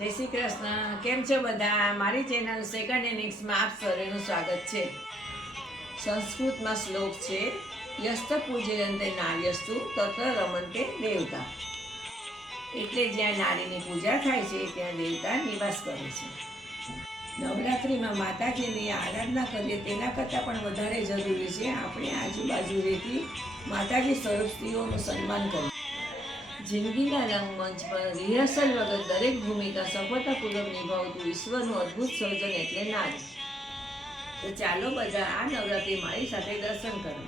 જય શ્રી કૃષ્ણ. કેમ છો બધા? મારી ચેનલ સેકન્ડ ઇનિંગ્સમાં આપ સૌનું સ્વાગત છે. સંસ્કૃતમાં શ્લોક છે, યસ્ત પૂજયંતે નાર્યસ્તુ તત્ર રમંતે દેવતા. એટલે જ્યાં નારીની પૂજા થાય છે ત્યાં દેવતા નિવાસ કરે છે. નવરાત્રિમાં માતાજીની આરાધના કરીએ તેના કરતાં પણ વધારે જરૂરી છે આપણે આજુબાજુ રહેતી માતાજી સ્વરૂપ સ્ત્રીઓનું સન્માન કરવું. જિંદગીના રંગમંચ પર રિહર્સલ વગર દરેક ભૂમિકા સફળતાપૂર્વક નિભાવતું વિશ્વનું અદ્ભુત સર્જન એટલે નારી. તો ચાલો બધા આ નવરાત્રિ મારી સાથે દર્શન કરો.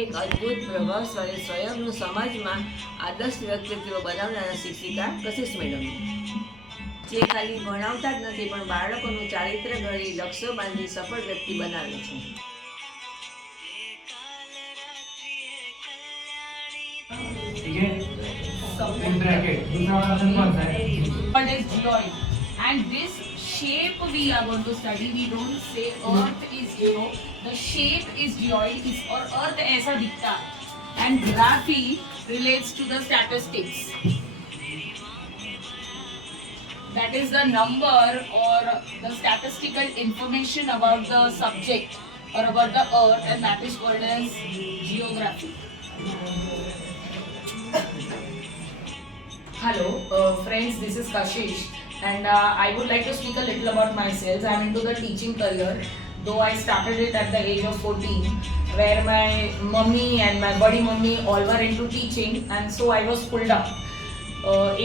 એક અદ્ભુત પ્રભાવશાળી સ્વયંનું સમાજમાં આદર્શ વ્યક્તિત્વ બનાવનારા શિક્ષિકા કશિશ મેડમ, જે ખાલી ભણાવતા જ નથી પણ બાળકોનું ચારિત્ર ઘડી લક્ષ્યો બાંધી સફળ વ્યક્તિ બનાવે છે. What is geoid? And this shape we are going to study. We don't say earth is the shape is geoid is or earth ऐसा दिखता. And graphy relates to the statistics. That is the number or the statistical information about the subject or about the earth, and that is called as geography. Hello, friends, this is Kashish, and I would like to speak a little about myself. I am into the teaching career, though I started it at the age of 14, where my mummy and my buddy mummy all were into teaching, and so I was pulled up.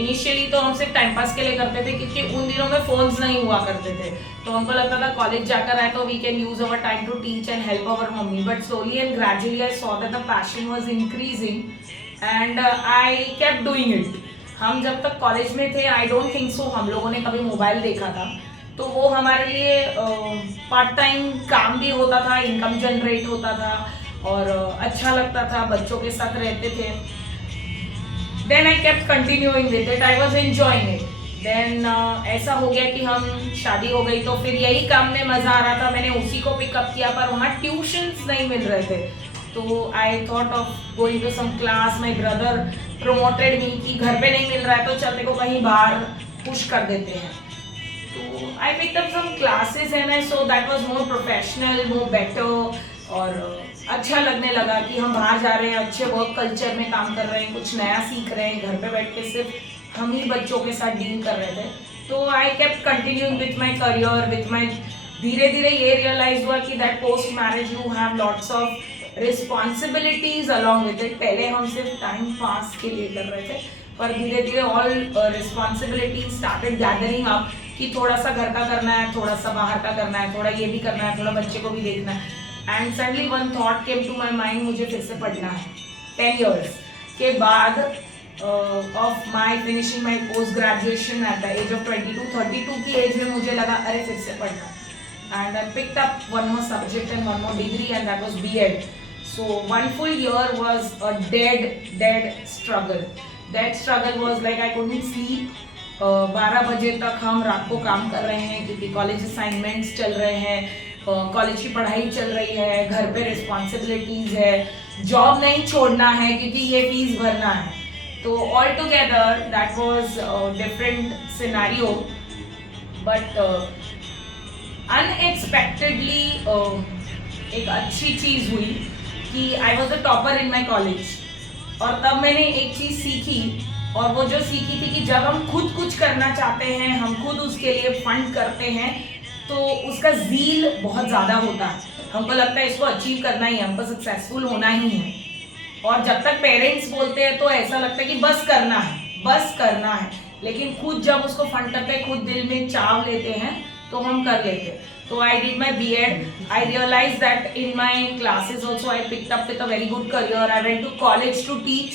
Initially तो हम सिर्फ time pass के लिए करते थे, क्योंकि उन दिनों में फोन्स नहीं हुआ करते थे, तो हमको लगता था कॉलेज जाकर आए तो we can use our time to teach and help our mummy. But slowly and gradually I saw that the passion was increasing and I kept doing it. हम जब तक कॉलेज में थे, आई डोंट थिंक सो हम लोगों ने कभी mobile देखा था, तो वो हमारे लिए पार्ट टाइम काम भी होता था, इनकम जनरेट होता था और अच्छा लगता था, बच्चों के साथ रहते थे. Then I kept continuing with it, I was enjoying it. Then ऐसा हो गया कि हम शादी हो गई, तो फिर यही काम में मज़ा आ रहा था, मैंने उसी को पिकअप किया, पर वहाँ ट्यूशन्स नहीं मिल रहे थे. तो I thought of going to some class. My brother promoted me कि घर पे नहीं मिल रहा है तो चलते को कहीं बाहर पुश कर देते हैं. तो I picked up some classes and I so that was more professional, more better, और अच्छा लगने लगा कि हम बाहर जा रहे हैं, अच्छे वर्क कल्चर में काम कर रहे हैं, कुछ नया सीख रहे हैं. घर पे बैठ के सिर्फ हम ही बच्चों के साथ डील कर रहे थे. तो आई kept continuing with my career, with my. धीरे धीरे ये रियलाइज हुआ कि that post marriage you have lots of responsibilities along with it. पहले हम सिर्फ टाइम पास के लिए कर रहे थे, पर धीरे धीरे all responsibilities started gathering up कि थोड़ा सा घर का करना है, थोड़ा सा बाहर का करना है, थोड़ा ये भी करना है, थोड़ा बच्चे को भी देखना है. And suddenly one thought came to my mind, मुझे फिर से पढ़ना है. 10 years के बाद of my finishing my post graduation at the age of 22-32 की एज में मुझे लगा अरे फिर से पढ़ना. And I picked up one more subject and one more degree, and that was B.Ed. So 1 full year was a dead struggle. That struggle was like I couldn't sleep. 12 बजे तक हम रात को काम कर रहे हैं क्योंकि कॉलेज असाइनमेंट्स चल रहे हैं, कॉलेज की पढ़ाई चल रही है, घर पे रिस्पॉन्सिबिलिटीज़ है, जॉब नहीं छोड़ना है क्योंकि ये फीस भरना है. तो all together that was different scenario, but unexpectedly एक अच्छी चीज़ हुई कि I was a topper in my college. और तब मैंने एक चीज़ सीखी, और वो जो सीखी थी कि जब हम खुद कुछ करना चाहते हैं, हम खुद उसके लिए फंड करते हैं, तो उसका ज़ील बहुत ज़्यादा होता है. हमको लगता है इसको अचीव करना ही है, हमको सक्सेसफुल होना ही है. और जब तक पेरेंट्स बोलते हैं तो ऐसा लगता है कि बस करना है, बस करना है. लेकिन खुद जब उसको फंड करते हैं, खुद दिल में चाव लेते हैं, तो हम कर लेते हैं. तो I did my B.Ed. I realize that in my classes also I picked up with a very good career. I went to college to teach.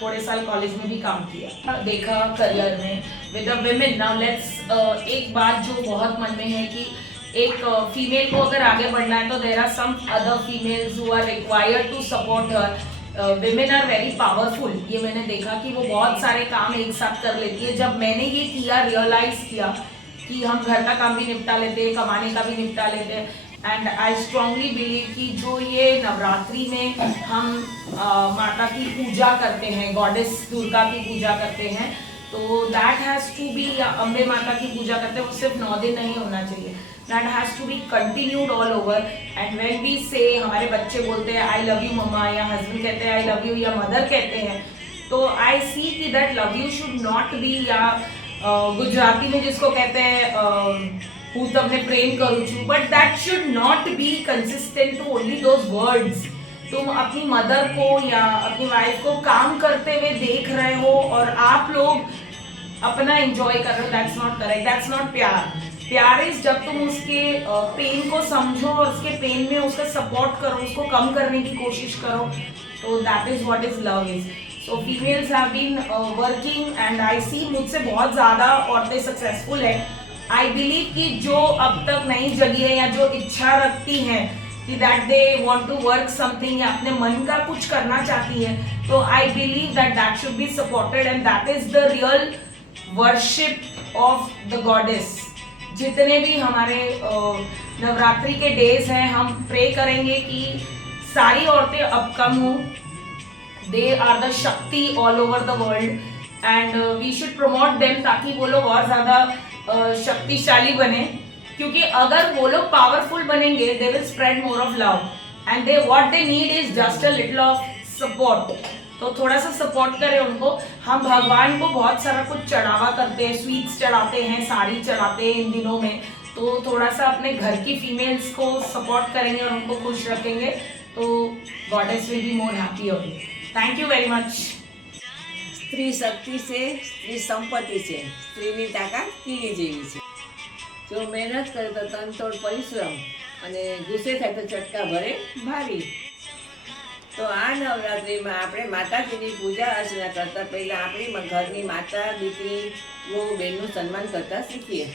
थोड़े साल कॉलेज में भी काम किया, देखा करियर में with a women. Now let's, एक बात जो बहुत मन में है कि एक फीमेल को अगर आगे बढ़ना है तो there are some other females who are required to support her. Women are very powerful. ये मैंने देखा कि वो बहुत सारे काम एक साथ कर लेती है. जब मैंने ये किया, रियलाइज किया कि हम घर का काम भी निपटा लेते हैं, कमाने का भी निपटा लेते हैं. एंड आई स्ट्रांगली बिलीव कि जो ये नवरात्रि में हम माता की पूजा करते हैं, गॉडेस दुर्गा की पूजा करते हैं, तो दैट हैज़ टू बी, या अम्बे माता की पूजा करते हैं वो सिर्फ 9 दिन नहीं होना चाहिए, that has to be continued all over. And when we say, हमारे बच्चे बोलते हैं आई लव यू मम्मा, या हस्बैंड कहते हैं आई लव यू, या मदर कहते हैं, तो आई सी कि that love you should not B, या गुजराती में जिसको कहते हैं હું તમને પ્રેમ કરું છું, but that should not be consistent to only those words. तुम अपनी मदर को या अपनी वाइफ को काम करते हुए देख रहे हो और आप लोग अपना एंजॉय कर रहे हो, that's not correct, that's not प्यार. प्यार इज जब तुम उसके पेन को समझो और उसके पेन में उसका सपोर्ट करो, उसको कम करने की कोशिश करो, तो that is what is love is. So females have been working and I see मुझसे बहुत ज़्यादा औरतें सक्सेसफुल है. आई बिलीव कि जो अब तक नहीं जगी है या जो इच्छा रखती हैं कि that they want to work something, या अपने मन का कुछ करना चाहती है, तो I believe that that should be supported and that is the real worship of the goddess. जितने भी हमारे नवरात्रि के डेज हैं, हम प्रे करेंगे कि सारी औरतें अब कम हो. They are the shakti all over the world and we should promote them, ताकि वो लोग और ज़्यादा शक्तिशाली बने. क्योंकि अगर वो लोग पावरफुल बनेंगे, they will spread more of love and they what they need is just a little of support. तो थोड़ा सा सपोर्ट करें उनको. हम भगवान को बहुत सारा कुछ चढ़ावा करते हैं, स्वीट्स चढ़ाते हैं, साड़ी चढ़ाते हैं इन दिनों में, तो थोड़ा सा अपने घर की फीमेल्स को सपोर्ट करेंगे और उनको खुश रखेंगे, तो goddess will be more happy of it. Thank you very much. સ્ત્રી શક્તિ છે, સ્ત્રી સંપત્તિ છે, સ્ત્રીની તાકાત કીડી જેવી છે. જો મહેનત કરે તો તનતોડ પરિશ્રમ, અને ગુસ્સે થાય તો ચટકા ભરે ભારી. તો આ નવરાત્રિમાં આપણે માતાજીની પૂજા અર્ચના કરતાં પહેલાં આપણી ઘરની માતા, દીકરી, વહુ, બહેનનું સન્માન કરતાં શીખીએ.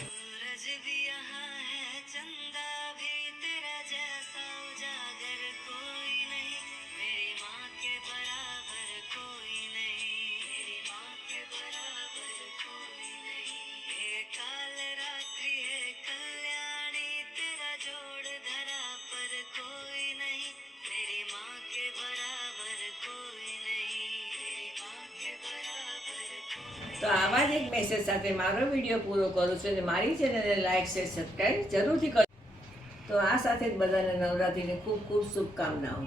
તો આવા જ એક મેસેજ સાથે મારો વિડીયો પૂરો કરું છું અને મારી ચેનલને લાઈક, શેર, સબસ્ક્રાઈબ જરૂરથી કરો. તો આ સાથે જ બધાને નવરાત્રિની ખૂબ ખૂબ શુભકામનાઓ.